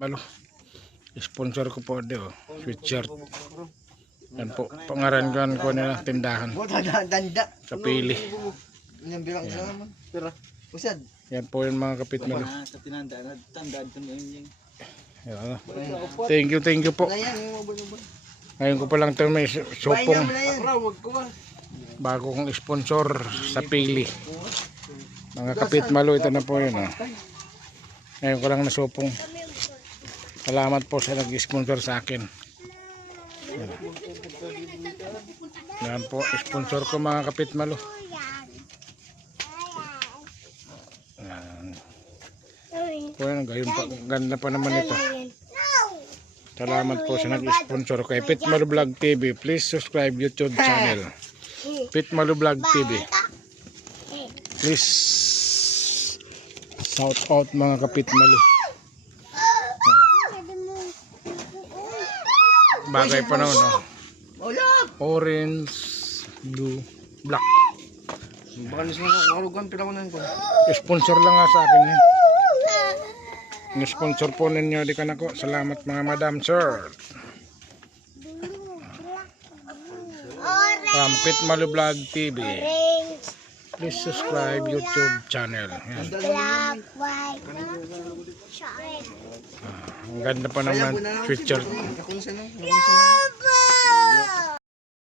Malo. Sponsor ko po ito, sweatshirt. Yan po, pangarangan ko nila tindahan. Sa Pili. Yan bilang isa naman. Pera. Usad. Yan po yung mga kapit malo. Sa tinandaan, tandaan ko na yun. Yan. Thank you po. Ngayon ko pa lang ito may supong. Bago kong sponsor sa Pili. Mga kapit malo, ito na po yun. Ngayon ko lang nasupong. Salamat po sa nag-sponsor sa akin. Yan po, sponsor ko mga kapit malo. Yan. Gayon pa, ganda pa naman ito. Salamat po sa nag-sponsor kay Pit Malo Vlog TV. Please subscribe YouTube channel. Pit Malo Vlog TV. Please shout out mga kapit malo. Bagay pa naman, no? Orange, blue, black. Baka nisa nga karugan pila ko na ko. Sponsor lang nga sa akin yan. Sponsor po ninyo, di ka na ko. Salamat mga madam, sir. Pit Malo Vlog TV. Please subscribe YouTube channel. Yan. Ang ganda pa naman, sweatshirt.